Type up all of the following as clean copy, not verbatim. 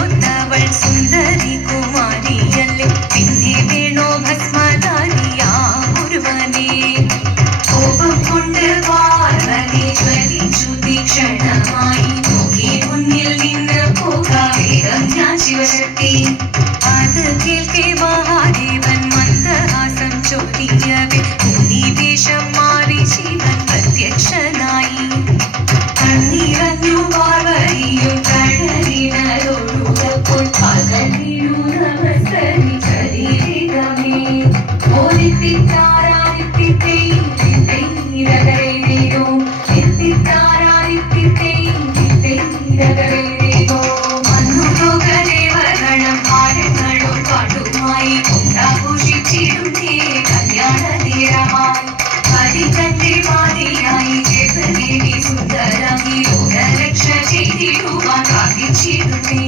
മേലൊത്തവൾ സുന്ദരി കുമാരിയല്ലേ, പിന്നെ വേണോ ഭസ്മധാരിയാമൊരുവനെ. കോപം കൊണ്ട് പാർവതി ജ്വലിച്ചു തീക്ഷണമായി, നോക്കി മുന്നിൽ നിന്ന് പോകാം വേഗം ഞാൻ ശിവശക്തി. അത് കേൾക്കെ മഹാദേവൻ മന്ദഹാസം ചൊരിയവേ, മുനിവേഷം മാറി ശിവൻ പ്രത്യക്ഷനായി. കണ്ണീറഞ്ഞു പാർവതിയും കടലിനൊഴുകപ്പോൾ പകലിനു നമസ്കരിച്ചതിരികമേ. ഓദിത്തിത്താരാദിത്യത്തെയും തിത്തൈരകരേരോ, തിത്തിത്താരാദിത്യത്തെയും തിത്തൈരകരേരോ. മനുലോകദേവഗണം പാടങ്ങളും പാട്ടുമായി കൊണ്ടാഘോഷിച്ചിടുന്നേ കല്യാണ നേരമായി. ഹരിതന്റെ പാതിയായി ജഗദേവി സുന്ദരമി ലോകരക്ഷ ചെയ്തിടുവാൻ പ്രാർത്ഥിച്ചിടുന്നേ.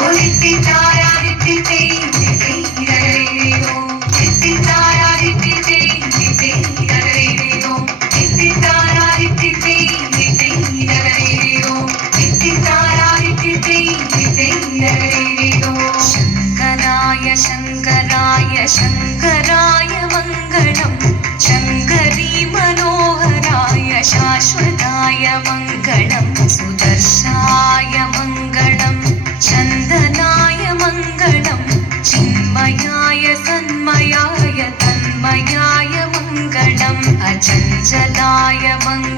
ഓദിത്തിത്താരാദിത്യത്തെയും തിത്തൈരകരേരോ, തിത്തിത്താരാദിത്യത്തെയും തിത്തൈരകരേരോ, തിത്തിത്താരാദിത്യത്തെയും തിത്തൈരകരേരോ, തിത്തിത്താരാദിത്യത്തെയും തിത്തൈരകരേരോ. ശങ്കരായ ശങ്കരായ ശങ്കരായ മംഗളം, ശങ്കരീ മനോഹരായ ശാശ്വതായ മംഗളം, സുദർശായ മംഗളം, ചന്ദനായ മംഗളം, ചിന്മയായ സന്മയായ തന്മയായ മംഗളം, അചഞ്ചലായ മംഗളം.